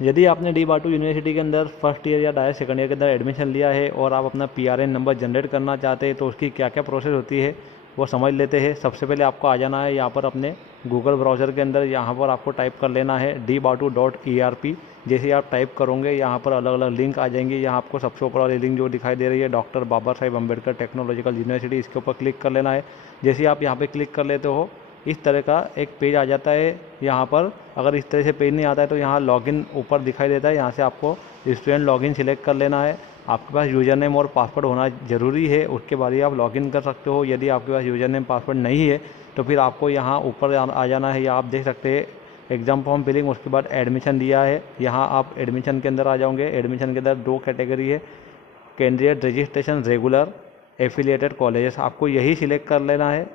यदि आपने डी बाटू यूनिवर्सिटी के अंदर फर्स्ट ईयर या डायरेक्ट सेकंड ईयर के अंदर एडमिशन लिया है और आप अपना पीआरएन नंबर जनरेट करना चाहते हैं तो उसकी क्या क्या प्रोसेस होती है वो समझ लेते हैं। सबसे पहले आपको आ जाना है यहाँ पर अपने गूगल ब्राउज़र के अंदर। यहाँ पर आपको टाइप कर लेना है dbatu.erp। जैसे आप टाइप करोगे यहाँ पर अलग अलग लिंक आ जाएंगी। यहाँ आपको सबसे ऊपर वाली लिंक जो दिखाई दे रही है doctor Baba Saheb Ambedkar technological university, इसके ऊपर क्लिक कर लेना है। जैसे आप यहाँ पर क्लिक कर लेते हो इस तरह का एक पेज आ जाता है। यहाँ पर अगर इस तरह से पेज नहीं आता है तो यहाँ लॉगिन ऊपर दिखाई देता है, यहाँ से आपको स्टूडेंट लॉगिन सिलेक्ट कर लेना है। आपके पास यूज़र नेम और पासवर्ड होना ज़रूरी है, उसके बाद ही आप लॉगिन कर सकते हो। यदि आपके पास यूज़र नेम पासवर्ड नहीं है तो फिर आपको यहाँ ऊपर आ जाना है, या आप देख सकते हैं एग्ज़ाम फॉर्म फिलिंग, उसके बाद एडमिशन दिया है। यहाँ आप एडमिशन के अंदर आ जाओगे। एडमिशन के अंदर दो कैटेगरी है, candidate registration regular, affiliated colleges, आपको यही सिलेक्ट कर लेना है।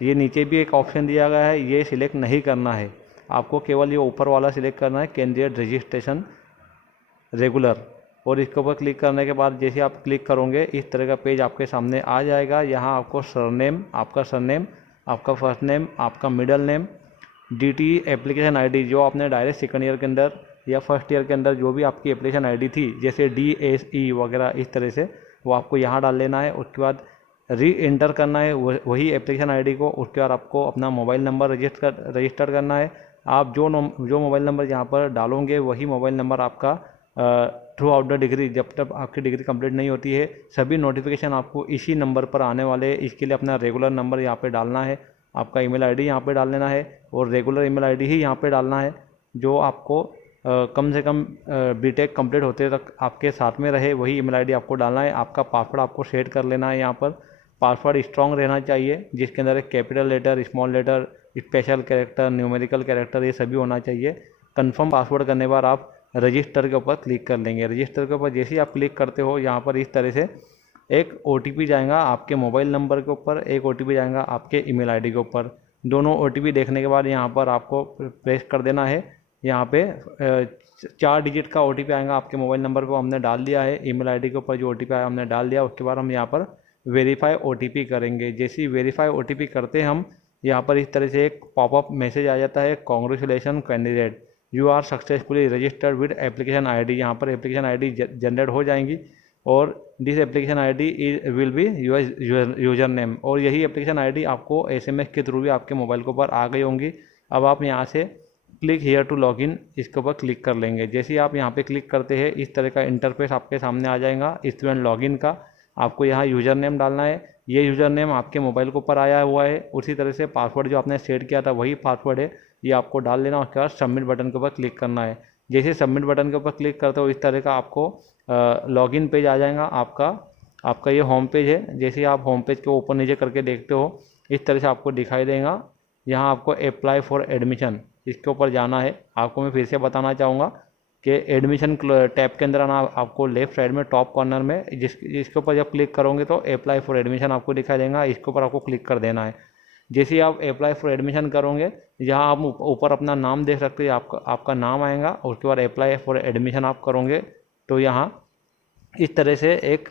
ये नीचे भी एक ऑप्शन दिया गया है, ये सिलेक्ट नहीं करना है, आपको केवल ये ऊपर वाला सिलेक्ट करना है कैंडिडेट रजिस्ट्रेशन रेगुलर। और इसके ऊपर क्लिक करने के बाद जैसे आप क्लिक करोगे इस तरह का पेज आपके सामने आ जाएगा। यहाँ आपको सरनेम, आपका फर्स्ट नेम, आपका middle name, DT application ID जो आपने डायरेक्ट सेकंड ईयर के अंदर या फर्स्ट ईयर के अंदर जो भी आपकी एप्लीकेशन आईडी थी, जैसे DSE वगैरह इस तरह से, वो आपको यहाँ डाल लेना है। उसके बाद री एंटर करना है वही एप्लीकेशन आईडी को। उसके बाद आपको अपना मोबाइल नंबर रजिस्टर करना है। आप जो मोबाइल नंबर यहाँ पर डालोगे वही मोबाइल नंबर आपका थ्रू आउट द डिग्री, जब तक आपकी डिग्री कंप्लीट नहीं होती है, सभी नोटिफिकेशन आपको इसी नंबर पर आने वाले हैं। इसके लिए अपना रेगुलर नंबर यहाँ पे डालना है, आपका ईमेल आईडी यहाँ पे डाल लेना है, और रेगुलर ईमेल आईडी ही यहाँ पे डालना है जो आपको कम से कम बीटेक कंप्लीट होते तक आपके साथ में रहे, वही ईमेल आईडी आपको डालना है। आपका पासवर्ड आपको सेट कर लेना है। यहाँ पर पासवर्ड स्ट्रॉन्ग रहना चाहिए, जिसके अंदर एक capital letter, small letter, special character, numerical character, ये सभी होना चाहिए। कंफर्म पासवर्ड करने के बाद आप रजिस्टर के ऊपर क्लिक कर लेंगे। रजिस्टर के ऊपर जैसे ही आप क्लिक करते हो यहाँ पर इस तरह से एक OTP जाएगा आपके मोबाइल नंबर के ऊपर, एक OTP जाएगा आपके ईमेल आईडी के ऊपर। दोनों OTP देखने के बाद यहाँ पर आपको प्रेस कर देना है। यहाँ पे 4 डिजिट का OTP आएगा आपके मोबाइल नंबर पर, हमने डाल दिया है। ईमेल आईडी के ऊपर जो OTP आया हमने डाल दिया। उसके बाद हम यहाँ पर वेरीफाई OTP करेंगे। जैसे ही वेरीफाई OTP करते हैं हम, यहाँ पर इस तरह से एक पॉपअप मैसेज आ जाता है, congratulation candidate, you are successfully registered with application ID. यहाँ पर एप्लीकेशन आईडी जनरेट हो जाएंगी और this application ID will be user name, और यही एप्लीकेशन आईडी आपको SMS के थ्रू भी आपके मोबाइल के ऊपर आ गई होंगी। अब आप यहाँ से क्लिक हियर टू लॉगिन, इसके ऊपर क्लिक कर लेंगे। जैसे ही आप यहाँ पे क्लिक करते हैं इस तरह का इंटरफेस आपके सामने आ जाएगा स्टूडेंट लॉगिन का। आपको यहाँ यूज़र नेम डालना है, ये यूज़र नेम आपके मोबाइल के ऊपर आया हुआ है। उसी तरह से पासवर्ड जो आपने सेट किया था वही पासवर्ड है, ये आपको डाल लेना। उसके बाद सबमिट बटन के ऊपर क्लिक करना है। जैसे सबमिट बटन के ऊपर क्लिक करते हो इस तरह का आपको लॉगिन पेज आ जाएगा। आपका ये होम पेज है। जैसे आप होम पेज के ऊपर नीचे करके देखते हो इस तरह से आपको दिखाई देगा। यहाँ आपको अप्लाई फॉर एडमिशन, इसके ऊपर जाना है। आपको मैं फिर से बताना चाहूँगा कि एडमिशन टैब के अंदर आना, आपको लेफ्ट साइड में टॉप कॉर्नर में जिसके ऊपर जब क्लिक करोगे तो अप्लाई फॉर एडमिशन आपको दिखाई देगा, इसके ऊपर आपको क्लिक कर देना है। जैसे ही आप अप्लाई फॉर एडमिशन करोगे यहाँ आप ऊपर अपना नाम देख सकते हैं, आपका नाम आएगा। उसके बाद अप्लाई फॉर एडमिशन आप करोगे तो यहाँ इस तरह से एक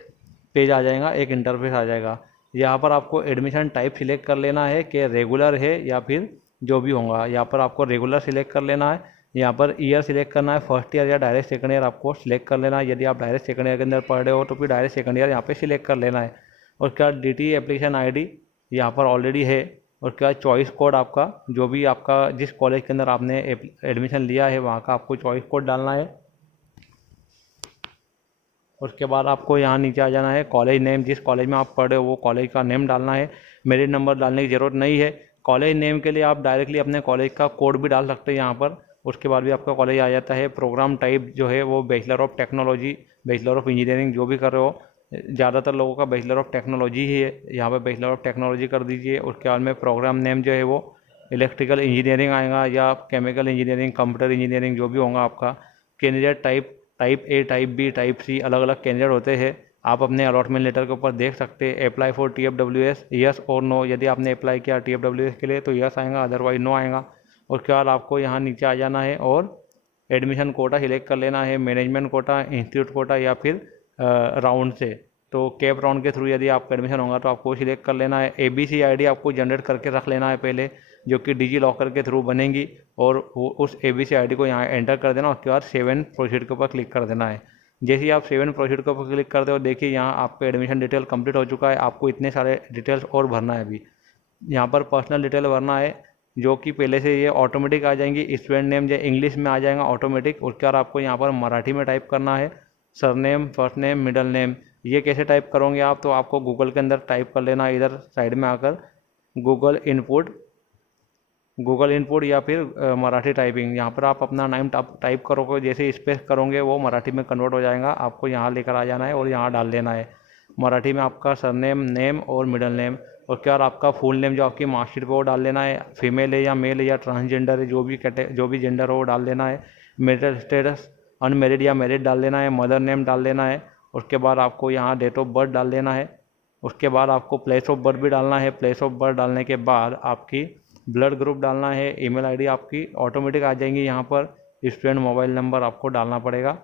पेज आ जाएगा, एक इंटरफेस आ जाएगा। यहाँ पर आपको एडमिशन टाइप सिलेक्ट कर लेना है कि रेगुलर है या फिर जो भी होगा। यहाँ पर आपको रेगुलर सिलेक्ट कर लेना है। यहाँ पर ईयर सिलेक्ट करना है, फर्स्ट ईयर या डायरेक्ट सेकंड ईयर आपको सिलेक्ट कर लेना है। यदि आप डायरेक्ट सेकंड ईयर के अंदर पढ़ रहे हो तो फिर डायरेक्ट सेकंड ईयर यहाँ पे सिलेक्ट कर लेना है। उसके बाद DT एप्लीकेशन आईडी यहाँ पर ऑलरेडी है। उसके बाद चॉइस कोड आपका, जो भी आपका जिस कॉलेज के अंदर आपने एडमिशन लिया है वहाँ का आपको चॉइस कोड डालना है। उसके बाद आपको यहाँ नीचे आ जाना है, कॉलेज नेम, जिस कॉलेज में आप पढ़ रहे हो वो कॉलेज का नेम डालना है। मेरिट नंबर डालने की ज़रूरत नहीं है। कॉलेज नेम के लिए आप डायरेक्टली अपने कॉलेज का कोड भी डाल सकते हैं यहाँ पर। उसके बाद भी आपका कॉलेज आ जाता है। प्रोग्राम टाइप जो है वो bachelor of technology, bachelor of engineering, जो भी कर रहे हो, ज़्यादातर लोगों का बैचलर ऑफ टेक्नोलॉजी ही है, यहाँ पर बैचलर ऑफ टेक्नोलॉजी कर दीजिए। उसके बाद में प्रोग्राम नेम जो है वो इलेक्ट्रिकल इंजीनियरिंग आएगा या केमिकल इंजीनियरिंग, कंप्यूटर इंजीनियरिंग, जो भी होगा आपका। Candidate type A, type B, type C, अलग अलग कैंडिडेट होते हैं। आप अपने अलॉटमेंट लेटर के ऊपर देख सकते हैं। अप्लाई फॉर TFWS, यस और नो। यदि आपने अप्लाई किया TFWS के लिए तो यस आएगा, अदरवाइज नो आएगा। उसके बाद आपको यहाँ नीचे आ जाना है और एडमिशन कोटा सिलेक्ट कर लेना है, मैनेजमेंट कोटा, इंस्टीट्यूट कोटा या फिर राउंड से। तो कैप राउंड के थ्रू यदि आपका एडमिशन होगा तो आपको सिलेक्ट कर लेना है। ABC ID आपको जनरेट करके रख लेना है पहले। जो कि डिजी लॉकर के थ्रू बनेंगी, और उस ABC ID को यहाँ एंटर कर देना। उसके बाद सेव एंड प्रोसीड के ऊपर क्लिक कर देना है। जैसे ही आप सेव एंड प्रोसीड के ऊपर क्लिक करते हो, देखिए यहाँ आपका एडमिशन डिटेल कंप्लीट हो चुका है। आपको इतने सारे डिटेल्स और भरना है। अभी यहाँ पर पर्सनल डिटेल भरना है, जो कि पहले से ये ऑटोमेटिक आ जाएंगी। स्टूडेंट नेम जो इंग्लिश में आ जाएगा ऑटोमेटिक। उसके बाद आपको यहाँ पर मराठी में टाइप करना है, surname, first name, middle name. ये कैसे टाइप करोगे आप, तो आपको गूगल के अंदर टाइप कर लेना, इधर साइड में आकर गूगल इनपुट या फिर मराठी टाइपिंग। यहाँ पर आप अपना नाम टाइप करोगे, जैसे स्पेस करोगे वो मराठी में कन्वर्ट हो जाएगा। आपको यहाँ लेकर आ जाना है और यहाँ डाल देना है मराठी में आपका सरनेम, नेम और मिडल नेम। उसके बाद आपका फुल नेम जो आपकी मार्कशीट पर वो डाल देना है। फीमेल है या मेल है या ट्रांसजेंडर है, जो भी जेंडर हो वो डाल देना है। मैरिटल स्टेटस अनमेरिड या मैरिड डाल देना है। मदर नेम डाल देना है। उसके बाद आपको यहाँ डेट ऑफ बर्थ डाल देना है। उसके बाद आपको प्लेस ऑफ बर्थ भी डालना है। प्लेस ऑफ बर्थ डालने के बाद आपकी ब्लड ग्रुप डालना है। ईमेल आईडी आपकी ऑटोमेटिक आ जाएंगी। यहाँ पर स्टूडेंट मोबाइल नंबर आपको डालना पड़ेगा।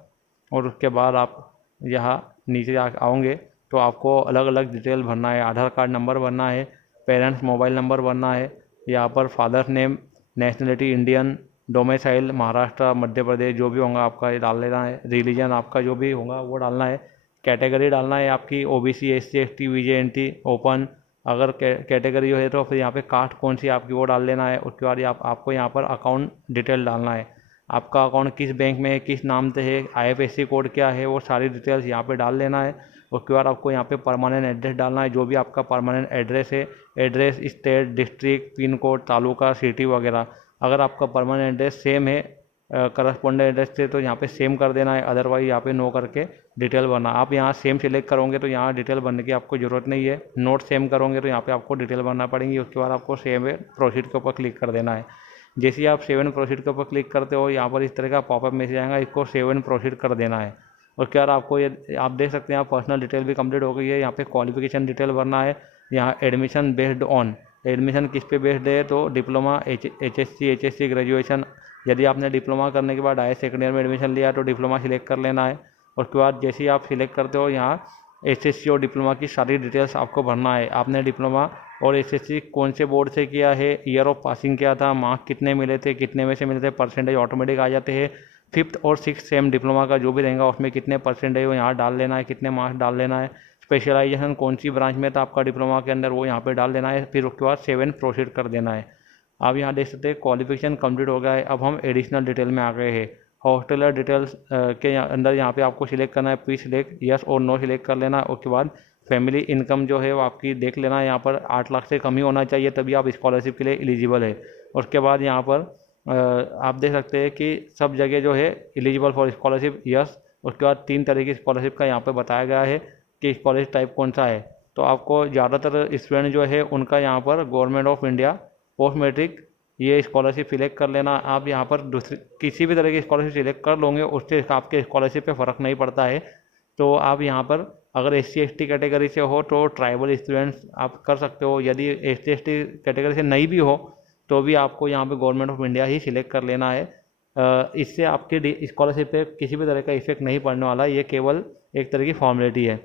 और उसके बाद आप यहाँ नीचे आओगे तो आपको अलग अलग डिटेल भरना है। आधार कार्ड नंबर भरना है, पेरेंट्स मोबाइल नंबर भरना है। यहाँ पर father's name, nationality Indian, domicile Maharashtra, Madhya Pradesh जो भी होगा आपका ये डाल लेना है। रिलीजन आपका जो भी होगा वो डालना है। कैटेगरी डालना है आपकी OBC, SC, ST, VJNT, open. अगर कैटेगरी है तो फिर यहाँ पे कास्ट कौन सी आपकी वो डाल लेना है। उसके बाद आपको यहाँ पर अकाउंट डिटेल डालना है। आपका अकाउंट किस बैंक में है, किस नाम से है, IFSC कोड क्या है, वो सारी डिटेल्स यहाँ पे डाल लेना है। उसके बाद आपको यहाँ पे परमानेंट एड्रेस डालना है, जो भी आपका परमानेंट एड्रेस है। Address, state, district, pin code, taluka, city वगैरह। अगर आपका परमानेंट एड्रेस सेम है करस्पॉन्डेंट एड्रेस से तो यहाँ पे सेम कर देना है, अदरवाइज यहाँ पे नो करके डिटेल भरना। आप यहाँ सेम सिलेक्ट करोगे तो यहाँ डिटेल भरने की आपको ज़रूरत नहीं है। नोट सेम करोगे तो यहाँ पे आपको डिटेल भरना पड़ेंगी। उसके बाद आपको सेव एंड प्रोसीड के ऊपर क्लिक कर देना है। जैसे ही आप सेव एंड प्रोसीड के ऊपर क्लिक करते हो, यहाँ पर इस तरह का पॉपअप मैसेज आएगा, इसको सेव एंड प्रोसीड कर देना है। उसके बाद आपको ये आप देख सकते हैं आप पर्सनल डिटेल भी कंप्लीट हो गई है। यहाँ पे क्वालिफिकेशन डिटेल भरना है। यहाँ एडमिशन बेस्ड ऑन, एडमिशन किस पे बेस्ड है, तो डिप्लोमा, HSC ग्रेजुएशन। यदि आपने डिप्लोमा करने के बाद डायरेक्ट सेकेंड ईयर में एडमिशन लिया तो डिप्लोमा सिलेक्ट कर लेना है। उसके बाद जैसे ही आप सिलेक्ट करते हो, यहाँ SSC और डिप्लोमा की सारी डिटेल्स आपको भरना है। आपने डिप्लोमा और SSC कौन से बोर्ड से किया है, ईयर ऑफ पासिंग क्या था, मार्क्स कितने मिले थे, कितने में से मिले थे, परसेंटेज ऑटोमेटिक आ जाते हैं। 5th और 6th सेम डिप्लोमा का जो भी रहेगा उसमें कितने परसेंटेज वो यहाँ डाल लेना है, कितने मार्क्स डाल लेना है। स्पेशलाइजेशन कौन सी ब्रांच में था आपका डिप्लोमा के अंदर वो यहाँ पे डाल देना है। फिर उसके बाद सेव एंड प्रोसीड कर देना है। आप यहाँ देख सकते हैं क्वालिफिकेशन कंप्लीट हो गया है। अब हम एडिशनल डिटेल में आ गए हैं। हॉस्टलर डिटेल्स के अंदर यहाँ पे आपको सिलेक्ट करना है, प्लीज सिलेक्ट यस और नो सिलेक्ट कर लेना। उसके बाद फैमिली इनकम जो है वो आपकी देख लेना है। यहाँ पर 8 लाख से कम ही होना चाहिए, तभी आप स्कॉलरशिप के लिए एलिजिबल है। उसके बाद यहाँ पर आप देख सकते हैं कि सब जगह जो है एलिजिबल फॉर स्कॉलरशिप यस। उसके बाद 3 तरह की स्कॉलरशिप का यहाँ पर बताया गया है कि स्कॉलरशिप टाइप कौन सा है। तो आपको ज़्यादातर स्टूडेंट जो है उनका यहाँ पर government of India post matric ये स्कॉलरशिप सिलेक्ट कर लेना। आप यहाँ पर दूसरी किसी भी तरह की स्कॉलरशिप सिलेक्ट कर लोगे, उससे आपके स्कॉलरशिप पे फ़र्क नहीं पड़ता है। तो आप यहाँ पर अगर SC ST कैटेगरी से हो तो ट्राइबल स्टूडेंट्स आप कर सकते हो। यदि SC ST कैटेगरी से नहीं भी हो तो भी आपको यहाँ पे government of India he select कर लेना है। इससे आपके स्कॉलरशिप पे किसी भी तरह का इफेक्ट नहीं पड़ने वाला, ये केवल एक तरह की फॉर्मेलिटी है।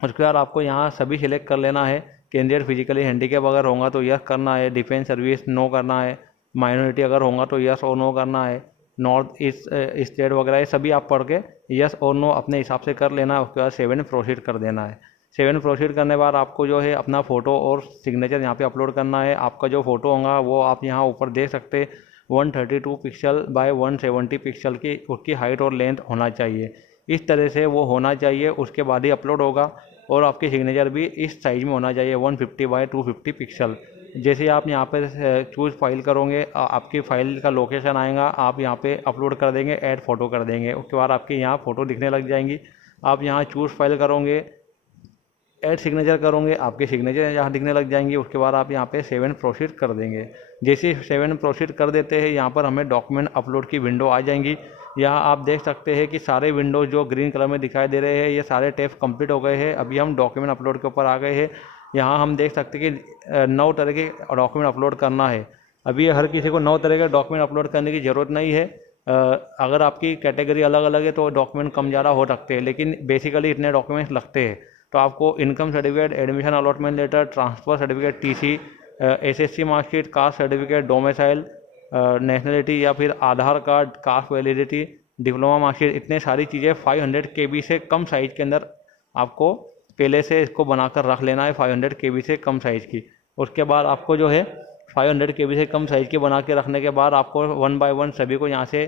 उसके बाद आपको यहाँ सभी सिलेक्ट कर लेना है। कैंडिडेट फिजिकली हैंडीकैप अगर होगा तो यस करना है, डिफेंस सर्विस नो करना है, माइनॉरिटी अगर होगा तो यस और नो करना है, नॉर्थ ईस्ट स्टेट वगैरह ये सभी आप पढ़ के यस और नो अपने हिसाब से कर लेना है। उसके बाद सेव एंड प्रोसीड कर देना है। सेव एंड प्रोसीड करने के बाद आपको जो है अपना फ़ोटो और सिग्नेचर यहाँ पे अपलोड करना है। आपका जो फ़ोटो होगा वो आप यहाँ ऊपर देख सकते 132 पिक्सल बाय 170 पिक्सल की उसकी हाइट और लेंथ होना चाहिए। इस तरह से वो होना चाहिए, उसके बाद ही अपलोड होगा। और आपकी सिग्नेचर भी इस साइज़ में होना चाहिए 150 बाय 250 पिक्सल। जैसे आप यहाँ पे चूज़ फाइल करोगे, आपकी फ़ाइल का लोकेशन आएगा, आप यहाँ पे अपलोड कर देंगे, ऐड फ़ोटो कर देंगे। उसके बाद आपकी यहाँ फ़ोटो दिखने लग जाएंगी। आप यहाँ चूज़ फाइल करोगे, ऐड सिग्नेचर करोगे, आपके सिग्नेचर यहाँ दिखने लग जाएंगी। उसके बाद आप यहाँ पे सेव एंड प्रोसीड कर देंगे। जैसे सेव एंड प्रोसीड कर देते हैं, यहाँ पर हमें डॉक्यूमेंट अपलोड की विंडो आ जाएंगी। यहाँ आप देख सकते हैं कि सारे विंडोज जो ग्रीन कलर में दिखाई दे रहे हैं ये सारे टैब कंप्लीट हो गए हैं। अभी हम डॉक्यूमेंट अपलोड के ऊपर आ गए हैं। यहाँ हम देख सकते हैं कि 9 तरह के डॉक्यूमेंट अपलोड करना है। अभी हर किसी को 9 तरह के डॉक्यूमेंट अपलोड करने की ज़रूरत नहीं है। अगर आपकी कैटेगरी अलग अलग है तो डॉक्यूमेंट कम ज़्यादा हो सकते हैं, लेकिन बेसिकली इतने डॉक्यूमेंट्स लगते हैं। तो आपको income certificate, admission allotment letter, transfer certificate, TC, SSC marksheet, caste certificate, domicile, nationality या फिर Aadhaar card, caste validity, diploma marksheet, इतने सारी चीज़ें 500 KB से कम साइज़ के अंदर आपको पहले से इसको बनाकर रख लेना है, 500 KB से कम साइज़ की। उसके बाद आपको जो है 500 KB से कम साइज़ की बना के रखने के बाद आपको 1 बाय 1 सभी को यहाँ से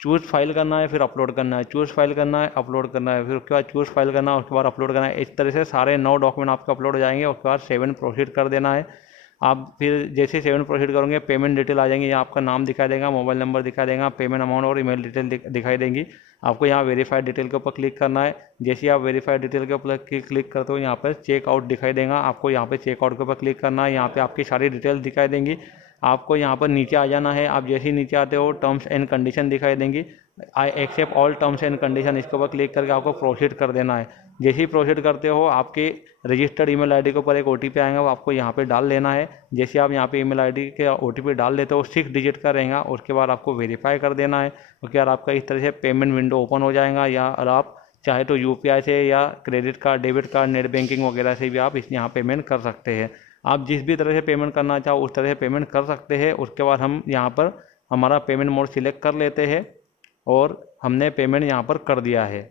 चूज़ फाइल करना है, फिर अपलोड करना है, चूज़ फाइल करना है, अपलोड करना है, फिर उसके बाद चूज़ फाइल करना है, उसके बाद अपलोड करना है। इस तरह से सारे 9 डॉक्यूमेंट आपके अपलोड हो जाएंगे। उसके बाद 7 प्रोसीड कर देना है। आप फिर जैसे 7 प्रोसीड करोगे पेमेंट डिटेल आ जाएंगी, यहाँ आपका नाम दिखाई देगा, मोबाइल नंबर दिखाई देगा, पेमेंट अमाउंट और ईमेल डिटेल दिखाई देंगी। आपको यहाँ वेरीफाइड डिटेल के ऊपर क्लिक करना है। जैसे आप वेरीफाइड डिटेल के ऊपर क्लिक करते हो यहाँ पर चेकआउट दिखाई देगा, आपको यहाँ पे चेकआउट के ऊपर क्लिक करना है। यहाँ पे आपकी सारी डिटेल दिखाई देंगी। आपको यहाँ पर नीचे आ जाना है। आप जैसे ही नीचे आते हो टर्म्स एंड कंडीशन दिखाई देंगी, I accept all terms and condition, इसके ऊपर क्लिक करके आपको प्रोसीड कर देना है। जैसे ही प्रोसीड करते हो आपके रजिस्टर्ड ईमेल आईडी के ऊपर एक OTP आएगा, वो आपको यहाँ पे डाल लेना है। जैसे आप यहाँ पे ईमेल आईडी के OTP डाल देते हो 6 डिजिट का रहेगा। उसके बाद आपको वेरीफाई कर देना है। उसके बाद आपका इस तरह से पेमेंट विंडो ओपन हो जाएगा। या आप चाहे तो UPI से या credit card, debit card, net banking वगैरह से भी आप इस यहाँ पेमेंट कर सकते हैं। आप जिस भी तरह से पेमेंट करना चाहो उस तरह से पेमेंट कर सकते हैं। उसके बाद हम यहाँ पर हमारा पेमेंट मोड सिलेक्ट कर लेते हैं और हमने पेमेंट यहाँ पर कर दिया है।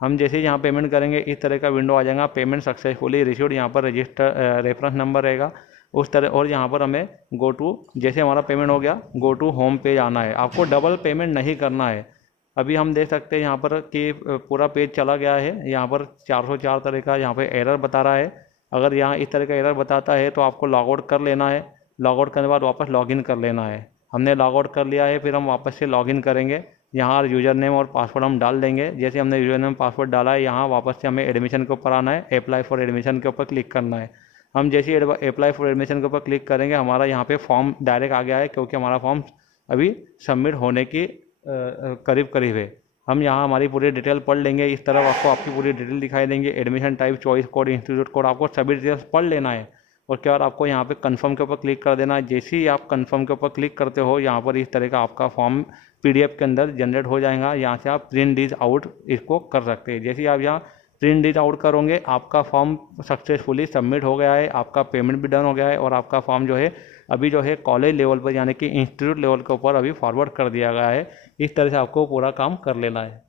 हम जैसे ही यहाँ पेमेंट करेंगे इस तरह का विंडो आ जाएगा, पेमेंट सक्सेसफुली रिसीव्ड। यहाँ पर रजिस्टर रेफरेंस नंबर रहेगा उस तरह, और यहाँ पर हमें गो टू, जैसे हमारा पेमेंट हो गया, गो टू होम पेज आना है। आपको डबल पेमेंट नहीं करना है। अभी हम देख सकते हैं यहाँ पर कि पूरा पेज चला गया है। यहाँ पर 404 तरह का यहाँ पर एरर बता रहा है। अगर यहाँ इस तरह का एरर बताता है तो आपको लॉग आउट कर लेना है। लॉग आउट करने के बाद वापस लॉगिन कर लेना है। हमने लॉग आउट कर लिया है, फिर हम वापस से लॉगिन करेंगे। यहाँ यूज़र नेम और पासवर्ड हम डाल देंगे। जैसे हमने यूज़र नेम पासवर्ड डाला है, यहाँ वापस से हमें एडमिशन के ऊपर आना है, अप्लाई फॉर एडमिशन के ऊपर क्लिक करना है। हम जैसे ही अप्लाई फॉर एडमिशन के ऊपर क्लिक करेंगे हमारा यहाँ पे फॉर्म डायरेक्ट आ गया है, क्योंकि हमारा फॉर्म अभी सबमिट होने की करीब करीब है। हम यहाँ हमारी पूरी डिटेल पढ़ लेंगे। इस तरफ आपको आपकी पूरी डिटेल दिखाई देंगे, admission type, choice code, institute code, आपको सभी डिटेल्स पढ़ लेना है। उसके बाद आपको यहाँ पे कंफर्म के ऊपर क्लिक कर देना है। जैसे ही आप कंफर्म के ऊपर क्लिक करते हो यहाँ पर इस तरह का आपका फॉर्म PDF के अंदर जनरेट हो जाएगा। यहाँ से आप प्रिंट डीज आउट इसको कर सकते हैं। जैसे ही आप यहाँ प्रिंट डीज आउट करोगे आपका फॉर्म सक्सेसफुली सबमिट हो गया है, आपका पेमेंट भी डन हो गया है और आपका फॉर्म जो है अभी जो है कॉलेज लेवल पर यानी कि इंस्टीट्यूट लेवल के ऊपर अभी फॉरवर्ड कर दिया गया है। इस तरह से आपको पूरा काम कर लेना है।